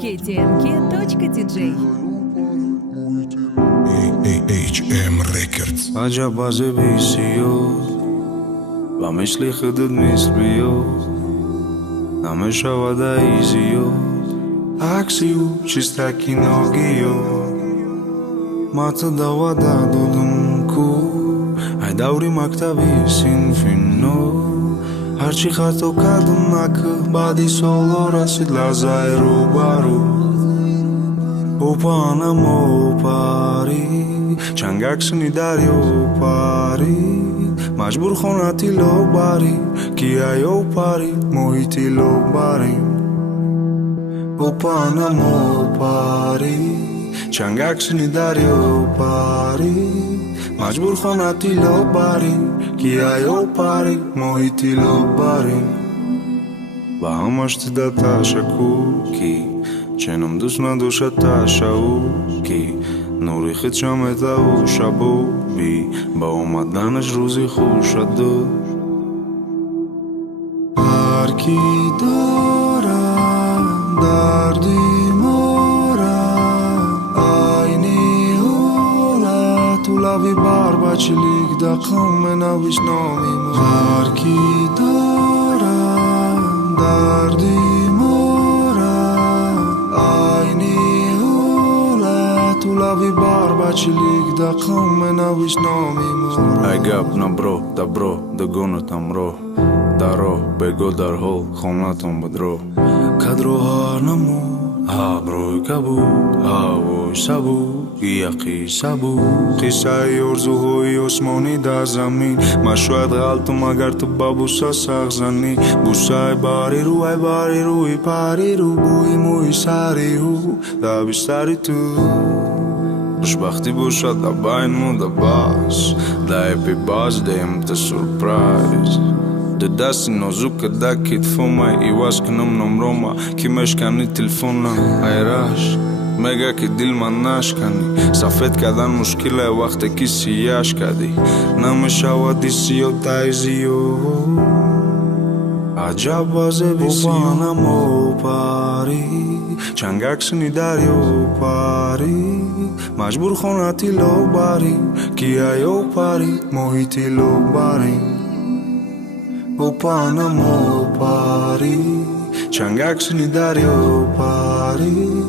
KTNK.DJ AHM Records عجب بيسيو بمشلي خدود مثليو نمشى ودا ايزيو عكسيو چستاكي نوغيو ما تدوا دا دودنكو هدوري مكتبي سينفينو هرچی خطو کردم نکه بعدی سالا رسید لحظه رو برو اوپانم اوپاری چنگکسنی دریا اوپاری مجبور خونتی لو باری کیای اوپاری محیطی لو باریم اوپانم اوپاری چنگکسنی دریا اوپاری مجبور خونتی لو باری کیای اوپاری محیطی لو باری با همش تدا تشکوکی چنم دوست ندوشت تشوکی نوری خیت شمتا و شبو بی با اومدنش روزی خوش شد هرکی دارم دردی مارم اینی حالت تو لبی بار بچلیک دقم نویش نامیم هرکی دارم دردی Лави барба чилик да қаме навиш номим Ай гап на бро, да бро, да гонатам ро Даро, бего дар хол, хонатам бадро Кадро ҳарнамо, ҳа брои кабуд, ҳавои сабуд Яқи сабуд қиссаи орзуҳои осмонӣ дар замин Ман шояд ғалтум агар ту ба буса сағзанӣ Бусаи бари рӯи пари рӯ Бӯи мӯи сари ҳу да бистари ту خوشبختی باشد در بین مونده باز در اپی باز دیم تا سورپرایز ده دستی نازوک ده کتفوم ایواز کنم نمروما کی مشکنی تلفونم ایراش مگه که دل من نشکنی سفید کردن مشکله وقتی که سیاش کردی نمیشود سیو تایزیو عجب بازه بیسیو اوپانم اوپاری چنگکسنی دریا اوپاری مجبور خونتی لو باری کیای اوپاری محیطی لو باری اوپانم اوپاری چنگکسنی دریا اوپاری